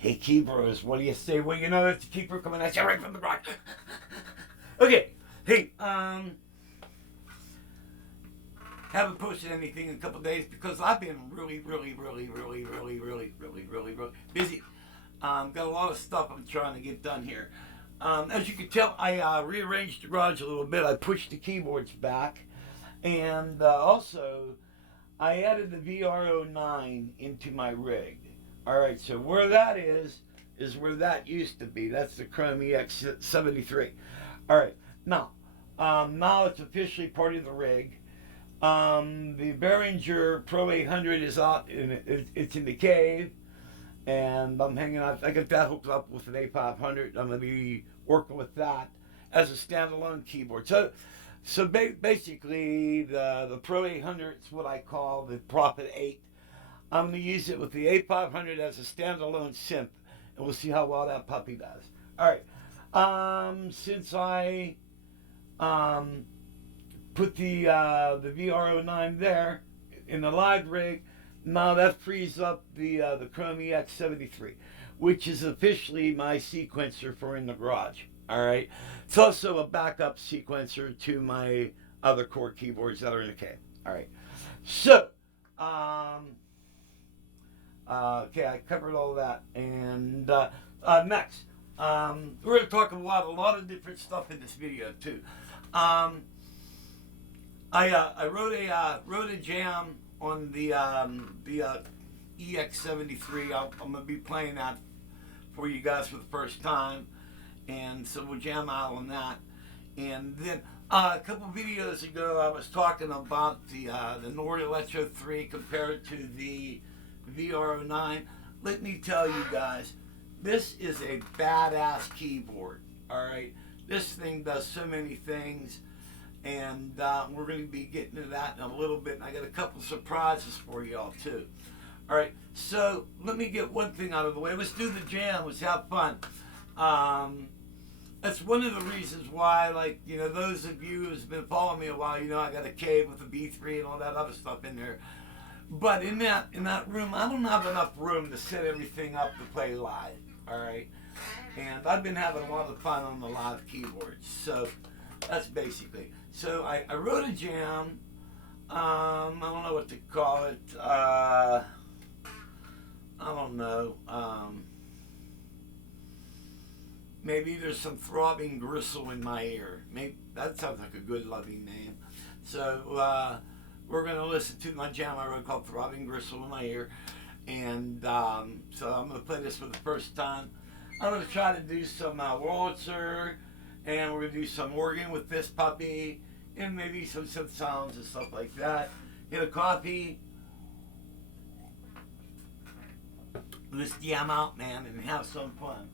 Hey, Keepers, what do you say? Well, you know that's the keeper coming at you right from the garage. Okay, hey, haven't posted anything in a couple days because I've been really busy. Got a lot of stuff I'm trying to get done here. As you can tell, I rearranged the garage a little bit. I pushed the keyboards back, and also I added the VR09 into my rig. All right, so where that is where that used to be. That's the Chrome EX73. All right, now it's officially part of the rig. The Behringer Pro 800 is out, it's in the cave, and I'm hanging out. I got that hooked up with an A500. I'm going to be working with that as a standalone keyboard. So basically, the Pro 800 is what I call the Prophet 8. I'm going to use it with the A500 as a standalone synth, and we'll see how well that puppy does. All right. Since I put the VR09 there in the live rig, now that frees up the Chrome EX73, which is officially my sequencer for in the garage. All right. It's also a backup sequencer to my other core keyboards that are in the cave. All right. So, okay, I covered all that. And next, we're going to talk a lot of different stuff in this video too. I wrote a jam on the EX73. I'm going to be playing that for you guys for the first time, and so we'll jam out on that. And then a couple videos ago, I was talking about the Nord Electro 3 compared to the VR09. Let me tell you guys, this is a badass keyboard. All right, this thing does so many things, and we're going to be getting to that in a little bit. And I got a couple surprises for y'all too. All right, so let me get one thing out of the way. Let's do the jam. Let's have fun. That's one of the reasons why, like, you know, those of you who's been following me a while, you know I got a cave with a B3 and all that other stuff in there. But in that room, I don't have enough room to set everything up to play live. All right, and I've been having a lot of fun on the live keyboards. So that's basically. So I wrote a jam. I don't know what to call it. I don't know. Maybe there's some throbbing gristle in my ear. Maybe that sounds like a good loving name. So we're going to listen to my jam I wrote called Throbbing Gristle in My Ear. And so I'm going to play this for the first time. I'm going to try to do some Wurlitzer, and we're going to do some organ with this puppy, and maybe some synth sounds and stuff like that. Get a coffee. Let's jam out, man, and have some fun.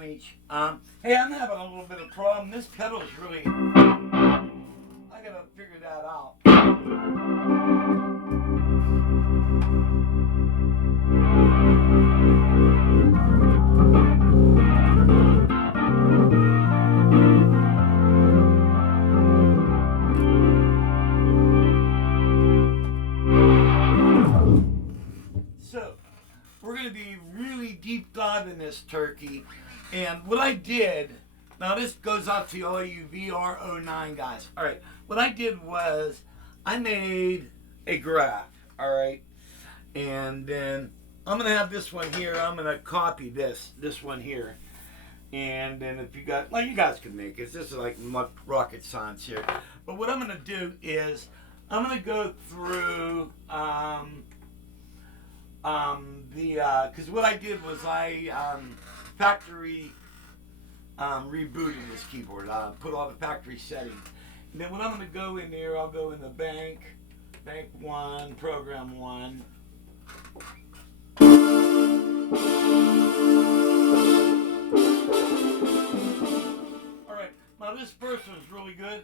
damage. Hey, I'm having a little bit of problem. This pedal is really... I gotta figure that out. So, we're going to be really deep diving this turkey. And what I did, now this goes out to all you VR09 guys. Alright, what I did was I made a graph, alright? And then I'm going to have this one here. I'm going to copy this one here. And then if you got, well, you guys can make it. This is like rocket science here. But what I'm going to do is I'm going to go through because what I did was I factory rebooted this keyboard. Put all the factory settings. And then when I'm going to go in there, I'll go in the bank 1, program 1. Alright, now this first one's really good.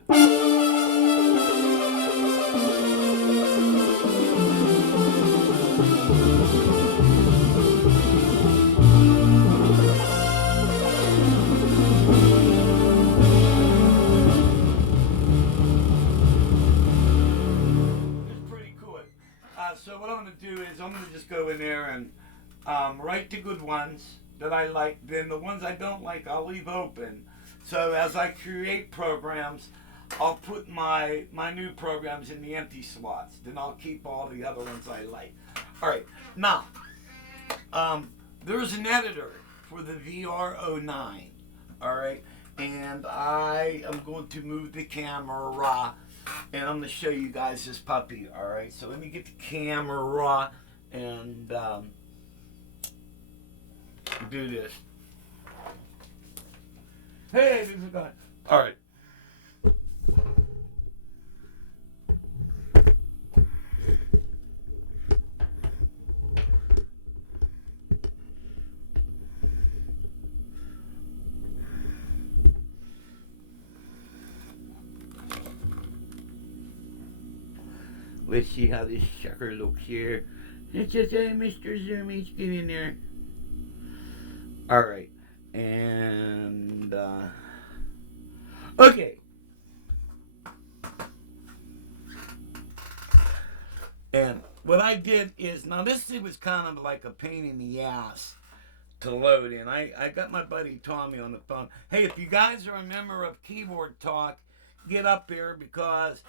So what I'm going to do is I'm going to just go in there and write the good ones that I like. Then the ones I don't like, I'll leave open. So as I create programs, I'll put my new programs in the empty slots. Then I'll keep all the other ones I like. All right. Now, there's an editor for the VR09. All right. And I am going to move the camera. And I'm going to show you guys this puppy, alright? So let me get the camera and do this. Hey, this is gone. Alright. Let's see how this sucker looks here. It's just Mr. Zoomies, get in there. Alright. And, okay. And what I did is, now this thing was kind of like a pain in the ass to load in. I got my buddy Tommy on the phone. Hey, if you guys are a member of Keyboard Talk, get up here because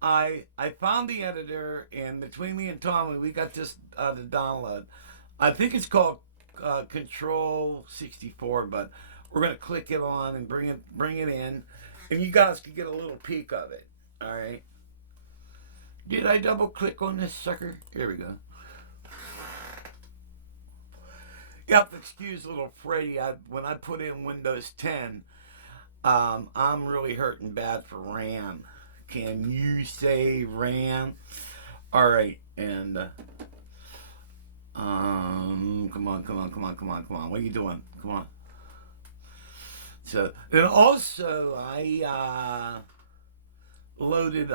I found the editor, and between me and Tommy, we got this to download. I think it's called Control 64, but we're gonna click it on and bring it in, and you guys can get a little peek of it. All right. Did I double click on this sucker? Here we go. You have to excuse little Freddy. When I put in Windows 10, I'm really hurting bad for RAM. Can you say RAM? All right, and come on. What are you doing? Come on. So, and also I loaded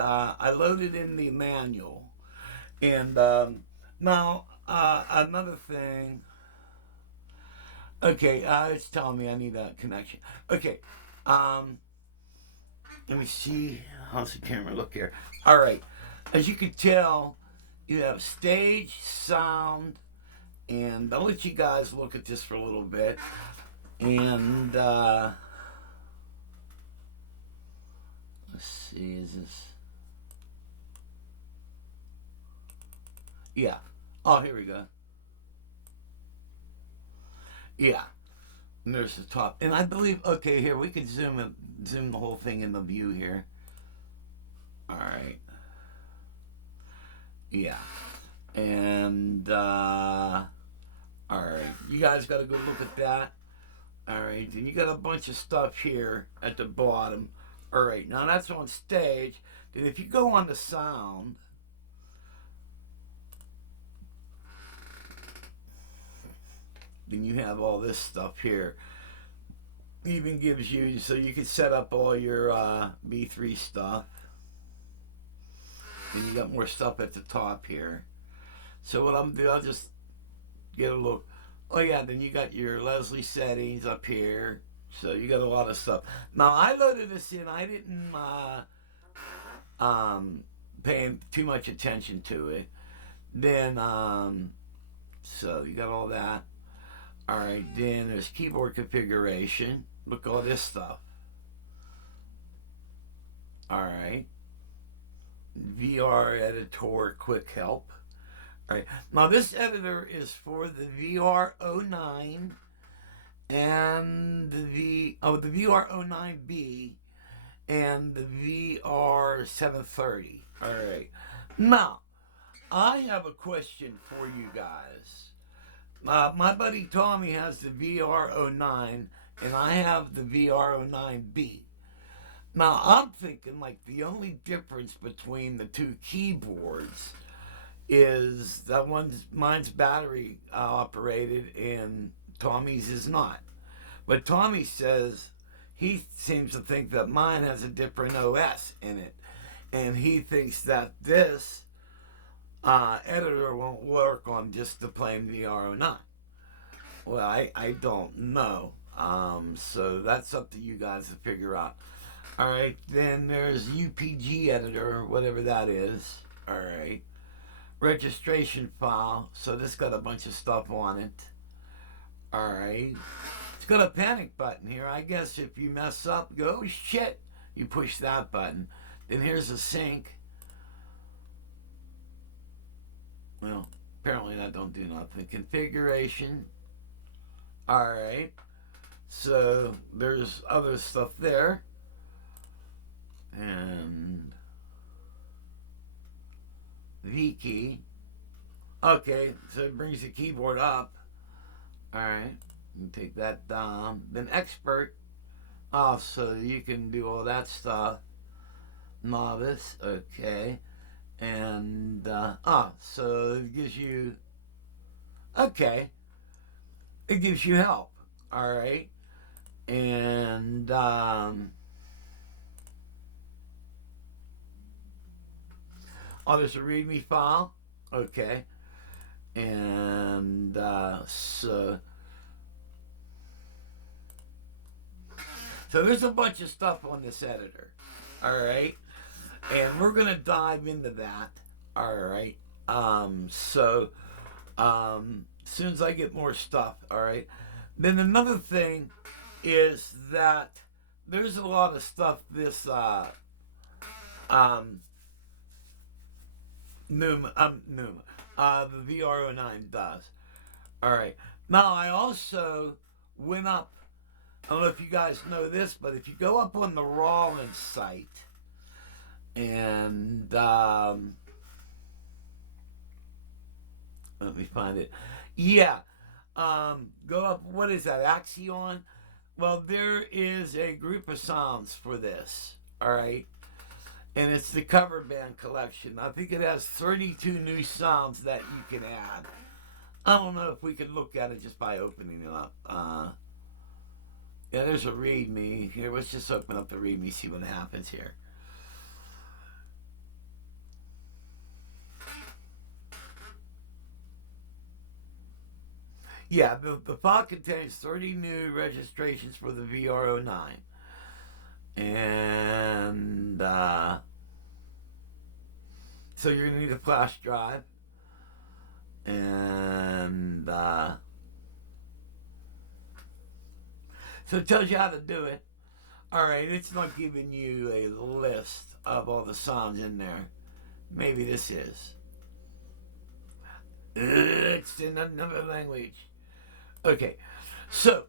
in the manual, and now another thing. Okay, it's telling me I need a connection. Okay, let me see. How's the camera look here? All right. As you can tell, you have stage, sound, and I'll let you guys look at this for a little bit. And let's see, is this? Yeah. Oh, here we go. Yeah. And there's the top. And I believe, okay, here, we can zoom the whole thing in the view here. All right. Yeah. And, all right. You guys got a good look at that. All right. And you got a bunch of stuff here at the bottom. All right. Now, that's on stage. Then if you go on the sound, then you have all this stuff here. even gives you, so you can set up all your B3 stuff. And you got more stuff at the top here. So what I'm gonna do, I'll just get a look. Oh yeah, then you got your Leslie settings up here. So you got a lot of stuff. Now I loaded this in. I didn't pay too much attention to it. Then so you got all that. All right. Then there's keyboard configuration. Look at all this stuff. All right. VR editor quick help. All right. Now this editor is for the VR09 and the VR09b and the VR730. All right. Now I have a question for you guys. My buddy Tommy has the VR09 and I have the VR09b. Now, I'm thinking like the only difference between the two keyboards is that mine's battery operated and Tommy's is not. But Tommy says he seems to think that mine has a different OS in it. And he thinks that this editor won't work on just the plain VR09. Well, I don't know. So that's up to you guys to figure out. All right, then there's UPG editor, or whatever that is. All right, registration file. So this got a bunch of stuff on it. All right, it's got a panic button here. I guess if you mess up, go, oh shit, you push that button. Then here's a sync. Well, apparently that don't do nothing. Configuration. All right, so there's other stuff there. And V key. Okay, so it brings the keyboard up. Alright, you take that down. Then expert. Oh, so you can do all that stuff. Novice, okay. And so it gives you, okay, it gives you help. Alright. And oh, there's a README file. Okay. And so there's a bunch of stuff on this editor. All right. And we're going to dive into that. All right. As soon as I get more stuff. All right. Then another thing is that there's a lot of stuff this the VR09 does. Alright. Now I also went up, I don't know if you guys know this, but if you go up on the Roland site and let me find it. Yeah. Go up, what is that, Axion? Well, there is a group of sounds for this. Alright. And it's the cover band collection. I think it has 32 new sounds that you can add. I don't know if we could look at it just by opening it up. Yeah, there's a README. Here, let's just open up the README, see what happens here. Yeah, the file contains 30 new registrations for the VR09. And so you're going to need a flash drive. And so it tells you how to do it. Alright, it's not giving you a list of all the sounds in there. Maybe this is. It's in another language. Okay, so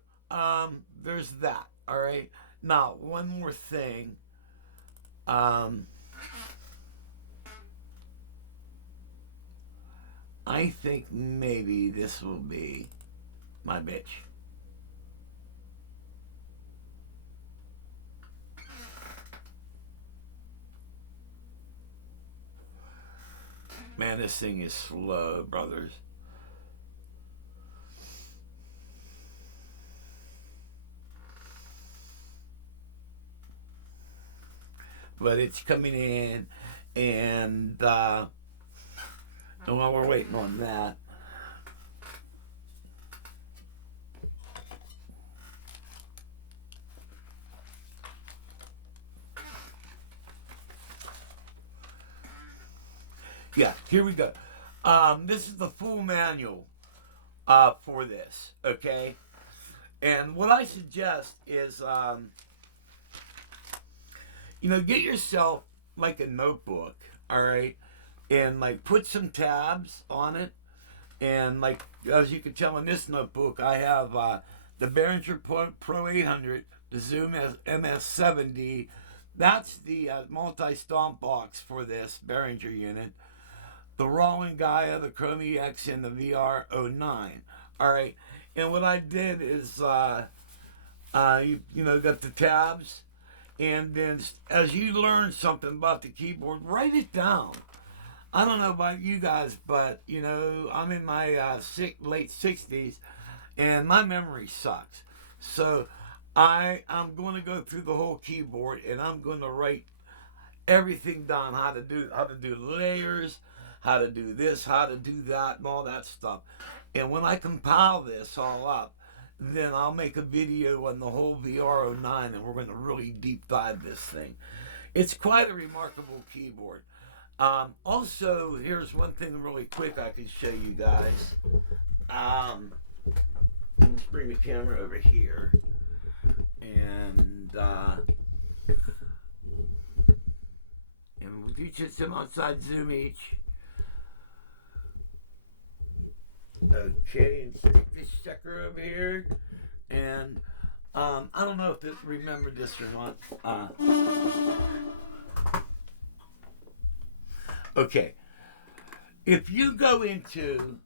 there's that. Alright. Now, one more thing. I think maybe this will be my bitch. Man, this thing is slow, brothers. but it's coming in, and while we're waiting on that, yeah, here we go. This is the full manual for this, okay? And what I suggest is, get yourself like a notebook, all right? And like put some tabs on it. And like, as you can tell in this notebook, I have the Behringer Pro 800, the Zoom MS70. That's the multi-stomp box for this Behringer unit. The Roland Gaia, the Chrome EX, and the VR09. All right. And what I did is, got the tabs. And then as you learn something about the keyboard, write it down. I don't know about you guys, but, I'm in my late 60s, and my memory sucks. So I'm going to go through the whole keyboard, and I'm going to write everything down, how to do layers, how to do this, how to do that, and all that stuff. And when I compile this all up, then I'll make a video on the whole VR09, and we're going to really deep dive this thing. It's quite a remarkable keyboard. Also, here's one thing really quick I can show you guys. Let's bring the camera over here, and we'll do just some outside zoom each. Okay, and stick this sucker over here, and I don't know if remember this or not. Okay, if you go into,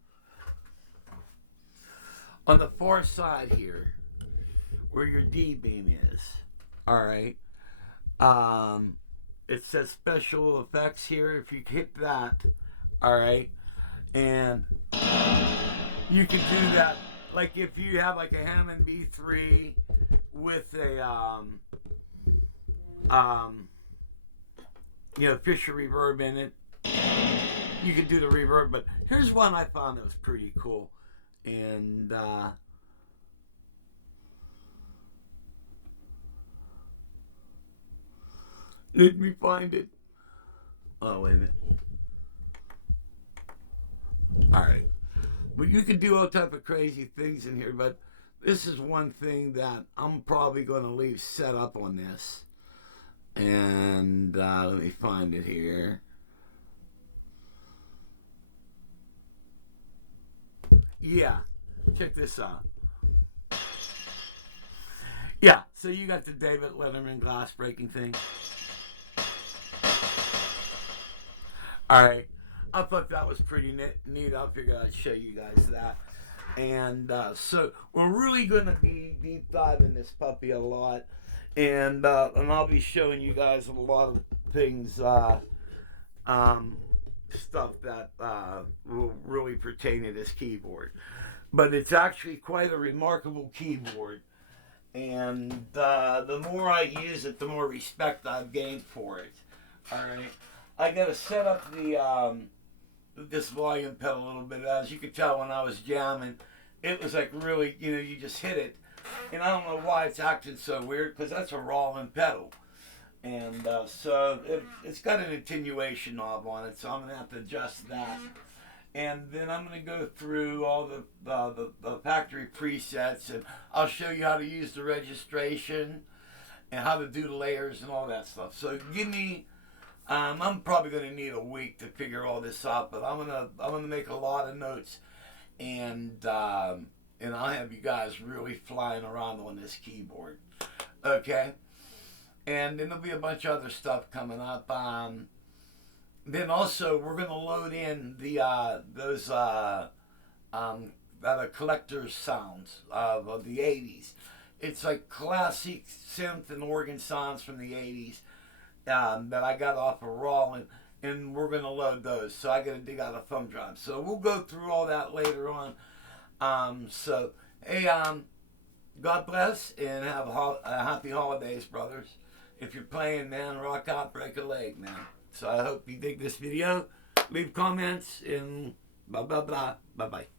on the far side here, where your D-beam is, all right, it says special effects here. If you hit that, all right, and you can do that, like if you have like a Hammond B3 with a, Fisher reverb in it, you could do the reverb. But here's one I found that was pretty cool, and let me find it. Oh, wait a minute. All right. Well, you can do all type of crazy things in here, but this is one thing that I'm probably going to leave set up on this. And let me find it here. Yeah, check this out. Yeah, so you got the David Letterman glass breaking thing. All right, I thought that was pretty neat. I figured I'd show you guys that. And so we're really going to be deep diving this puppy a lot. And I'll be showing you guys a lot of things, stuff that will really pertain to this keyboard. But it's actually quite a remarkable keyboard. And the more I use it, the more respect I've gained for it. All right. I got to set up the this volume pedal a little bit. As you could tell when I was jamming, it was like really, you just hit it. And I don't know why it's acting so weird, because that's a Roland pedal. And so it's got an attenuation knob on it, so I'm going to have to adjust that. And then I'm going to go through all the factory presets, and I'll show you how to use the registration and how to do the layers and all that stuff. So give me, I'm probably going to need a week to figure all this out, but I'm gonna make a lot of notes, and I'll have you guys really flying around on this keyboard, okay? And then there'll be a bunch of other stuff coming up. Then also we're gonna load in the those collector's sounds of the '80s. It's like classic synth and organ sounds from the '80s that I got off of Roland, and we're gonna load those. So I gotta dig out a thumb drive. So we'll go through all that later on. So hey, God bless and have happy holidays, brothers if you're playing, man, rock out, break a leg, man. So I hope you dig this video. Leave comments and blah, blah, blah. Bye-bye.